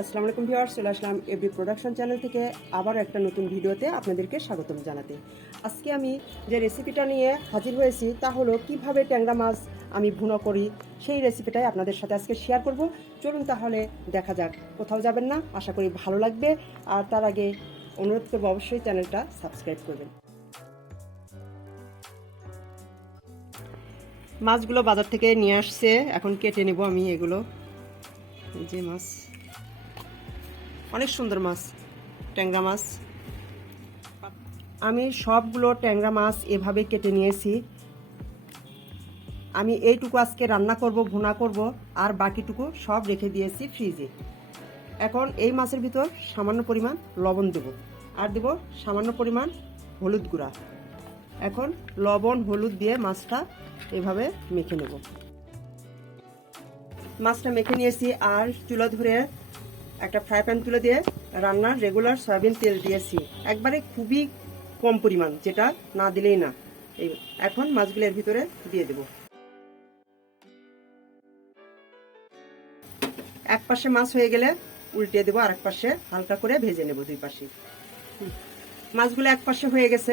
আসসালামু আলাইকুম ভিউয়ার্স, চলে আসলাম এবি প্রোডাকশন চ্যানেল থেকে আবার একটা নতুন ভিডিওতে আপনাদেরকে স্বাগতম জানাতে। আজকে আমি যে রেসিপিটা নিয়ে হাজির হয়েছি তা হলো কিভাবে ট্যাংরা মাছ আমি ভুনা করি, সেই রেসিপিটাই আপনাদের সাথে আজকে শেয়ার করব। চলুন তাহলে দেখা যাক, কোথাও যাবেন না, আশা করি ভালো লাগবে। আর তার আগে অনুরোধ করবো অবশ্যই চ্যানেলটা সাবস্ক্রাইব করবেন। মাছগুলো বাজার থেকে নিয়ে আসছে, এখন কেটে নেব আমি এগুলো। যে মাছ, অনেক সুন্দর মাছ, ট্যাংরা মাছ। আমি সবগুলো ট্যাংরা মাছ এভাবে কেটে নিয়েছি। আমি এইটুকু আজকে রান্না করব, ভুনা করব, আর বাকিটুকু সব রেখে দিয়েছি ফ্রিজে। এখন এই মাছের ভিতর সামান্য পরিমাণ লবণ দেব, আর দেব সামান্য পরিমাণ হলুদ গুঁড়া। এখন লবণ হলুদ দিয়ে মাছটা এভাবে মেখে নেব। মাছটা মেখে নিয়েছি, আর চুলা ধরে একটা ফ্রাই প্যান তুলে দিয়ে রান্নার রেগুলার সয়াবিন তেল দিয়েছি, একবারে খুবই কম পরিমাণ, যেটা না দিলেই না। এখন মাছগুলো এর ভিতরে দিয়ে দেব। এক পাশে মাছ হয়ে গেলে উল্টে দেবো, আর এক পাশে হালকা করে ভেজে নেব। দুই পাশে মাছগুলো এক পাশে হয়ে গেছে,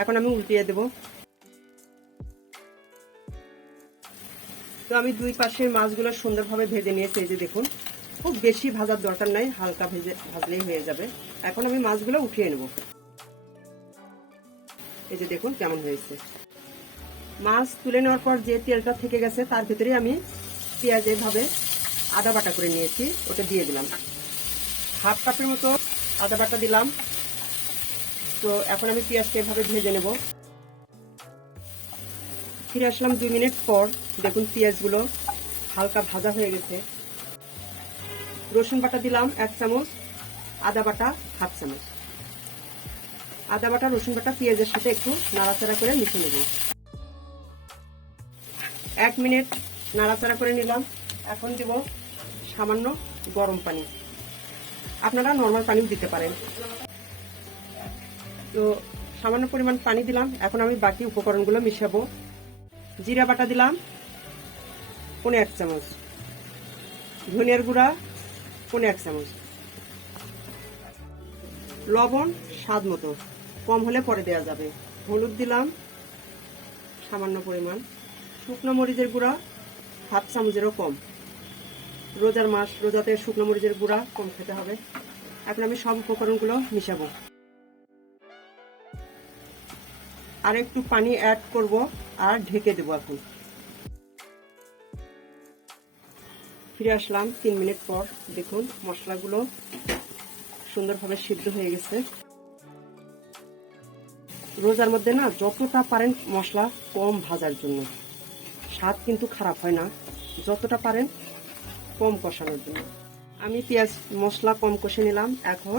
এখন আমি উল্টিয়ে দেব। তো আমি দুই পাশে মাছগুলো সুন্দরভাবে ভেজে নিয়েছি। এই যে দেখুন, খুব বেশি ভাজার দরকার নাই, হালকা ভাজলেই হয়ে যাবে। এখন আমি মাছগুলো উঠিয়ে নেব। এই যে দেখুন কেমন হয়েছে। মাছ তুলে নেওয়ার পর যে তেলটা থেকে গেছে তার ভিতরে আমি পেঁয়াজ এভাবে আদা বাটা করে নিয়েছি, ওটা দিয়ে দিলাম। হাফ কাপের মতো আদা বাটা দিলাম। তো এখন আমি পেঁয়াজটা এভাবে ভেজে নেব। ফিরে আসলাম 2 মিনিট পর। দেখুন পেঁয়াজগুলো হালকা ভাজা হয়ে গেছে। রসুন বাটা দিলাম 1 চামচ, আদা বাটা হাফ চামচ। আদা বাটা রসুন বাটা পেঁয়াজের সাথে একটু নাড়াচাড়া করে মিশে নেব। 1 মিনিট নাড়াচাড়া করে নিলাম। এখন দেব সামান্য গরম পানি, আপনারা নর্মাল পানিও দিতে পারেন। তো সামান্য পরিমাণ পানি দিলাম। এখন আমি বাকি উপকরণগুলো মিশাবো। জিরা বাটা দিলাম 1 চামচ, ধনিয়ার গুঁড়া 1 চামচ, লবণ স্বাদ মতো, কম হলে পরে দেওয়া যাবে। হলুদ দিলাম সামান্য পরিমাণ, শুকনো মরিচের গুঁড়া হাফ চামচেরও কম। রোজার মাস, রোজাতে শুকনো মরিচের গুঁড়া কম খেতে হবে। এখন আমি সব উপকরণগুলো মিশাবো, আর একটু পানি অ্যাড করব, আর ঢেকে দেবো। এখন ফিরে আসলাম 3 মিনিট পর। দেখুন মশলাগুলো সুন্দরভাবে সিদ্ধ হয়ে গেছে। রোজার মধ্যে না যতটা পারেন মশলা কম ভাজার জন্য, স্বাদ কিন্তু খারাপ হয় না। যতটা পারেন কম কষানোর জন্য। আমি পেঁয়াজ মশলা কম কষে নিলাম। এখন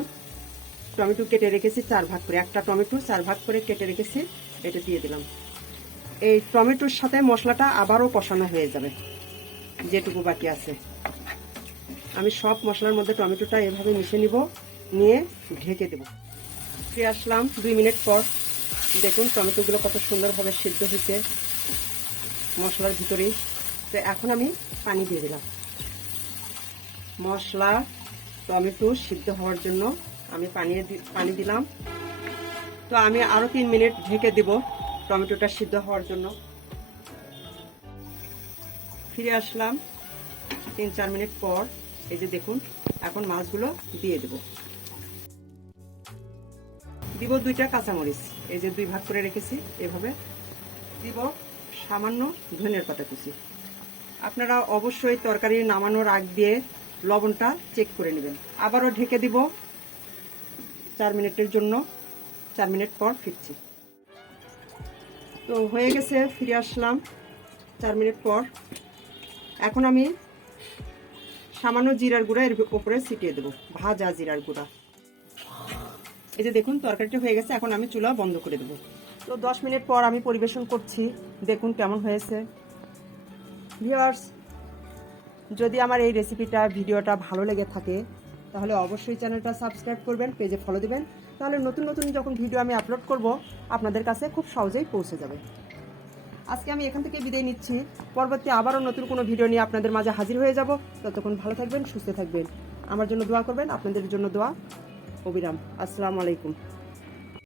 টমেটো কেটে রেখেছি 4 ভাগ করে, একটা টমেটো 4 ভাগ করে কেটে রেখেছি, এটা দিয়ে দিলাম। এই টমেটোর সাথে মশলাটা আবারও কষানো হয়ে যাবে যেটুকু বাকি আছে। আমি সব মশলার মধ্যে টমেটোটা এভাবে মিশে নিব, নিয়ে ঢেকে দেব। ফিরে আসলাম 2 মিনিট পর। দেখুন টমেটোগুলো কত সুন্দরভাবে সিদ্ধ হয়েছে মশলার ভিতরেই। তো এখন আমি পানি দিয়ে দিলাম। মশলা টমেটো সিদ্ধ হওয়ার জন্য আমি পানি দিলাম। তো আমি আরো 3 মিনিট ঢেকে দেব টমেটোটা সিদ্ধ হওয়ার জন্য। ফিরে আসলাম 3-4 মিনিট পর। এই যে দেখুন, এখন মাছগুলো দিয়ে দেব। দিব 2টা কাঁচামরিচ, এই যে 2 ভাগ করে রেখেছি, এভাবে দিব। সামান্য ধনিয়ার পাতা কুচি। আপনারা অবশ্যই তরকারি নামানোর আগ দিয়ে লবণটা চেক করে নেবেন। আবারও ঢেকে দিব 4 মিনিটের জন্য। 4 মিনিট পর ফিরছি। তো হয়ে গেছে, ফিরে আসলাম 4 মিনিট পর। এখন আমি সামান্য জিরার গুঁড়া এর উপরে ছিটিয়ে দেবো, ভাজা জিরার গুঁড়া। এই যে দেখুন তরকারিটা হয়ে গেছে, এখন আমি চুলা বন্ধ করে দেবো। তো 10 মিনিট পর আমি পরিবেশন করছি। দেখুন কেমন হয়েছে। ভিউয়ার্স, যদি আমার এই রেসিপিটা ভিডিওটা ভালো লেগে থাকে তাহলে অবশ্যই চ্যানেলটা সাবস্ক্রাইব করবেন, পেজে ফলো দিবেন। তাহলে নতুন নতুন যখন ভিডিও আমি আপলোড করব আপনাদের কাছে খুব সহজেই পৌঁছে যাবে। আজকে আমি এখান থেকে বিদায় নিচ্ছি। পরবর্তী আবারও নতুন কোনো ভিডিও নিয়ে আপনাদের মাঝে হাজির হয়ে যাব। ততক্ষণ ভালো থাকবেন, সুস্থ থাকবেন। আমার জন্য দোয়া করবেন, আপনাদের জন্য দোয়া। অবিরাম। আসসালামু আলাইকুম।